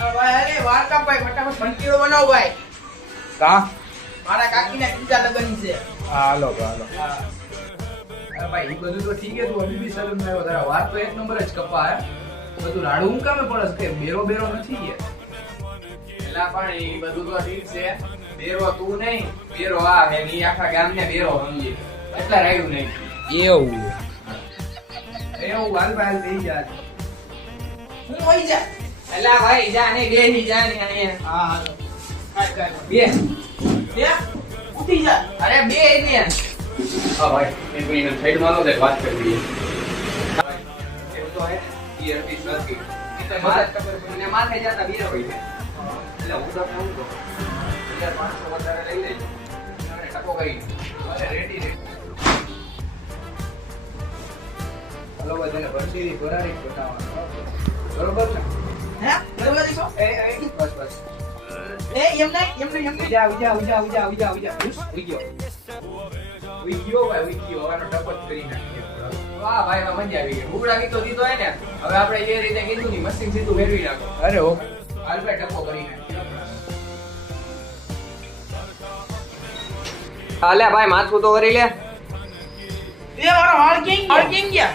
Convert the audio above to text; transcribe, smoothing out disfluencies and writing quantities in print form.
ભાઈ અરે વાર્તા ભાઈ ફટાફટ ભંટીઓ બનાવો ભાઈ. કા મારા કાકીના ત્રીજા લગ્ન છે. હાલો હાલો. અરે ભાઈ એ બધું તો ઠીક છે, તું હજી બી સલૂન માં આવ્યો, તારા વાત તો એક નંબર જ કપા હે. બધું રાડું હું કામે પડે કે બેરો નથી ગયા. એલા પણ એ બધું તો ઠીક છે, બેરો તું નહીં, બેરો આ હે ની આખા ગામને બેરો સમજી એટલે રહ્યું નહીં એવું એવું હાલ ભાઈ થઈ જાય. હું હોઈ જા. એલા ભાઈ જા ને બેહી જા ને અહીંયા. હા હાલો. બે બે ઉઠી જા. અરે બે ને હા ભાઈ એક મિનિટ સાઈડ માં લો દે વાત કરી લઈએ. એવું તો હે ઈ અર્પિત નથી એ તો મારે ખબર પડી ને માથે જાતા બેરો હોય છે એટલે હું તો કહું તો 1500 વધારે લઈ લેજો અને ટકો કરી અરે રેડી હલો ભાઈ તને ભરતી ભરારી બતાવવાનો બરોબર ને? હે બરોબર છો? બસ બસ એ એમ નહીં. ઉજા ઉઈ ગયો ભાઈ ઉઈ ગયો, આનો ટકો જ કરી નાખ્યો. વાહ ભાઈ માં મજા આવી ગઈ ઉગડા ગીતો દીધો હે ને હવે આપણે જે રીતે કીધું ની મસ્તી સીધું ફેરવી નાખો અરે ઓ હાલ ભાઈ ટકો કરી નાખ્યો હાલે ભાઈ માથું તો કરી લે એ મારા વાળ કેમ ગયા?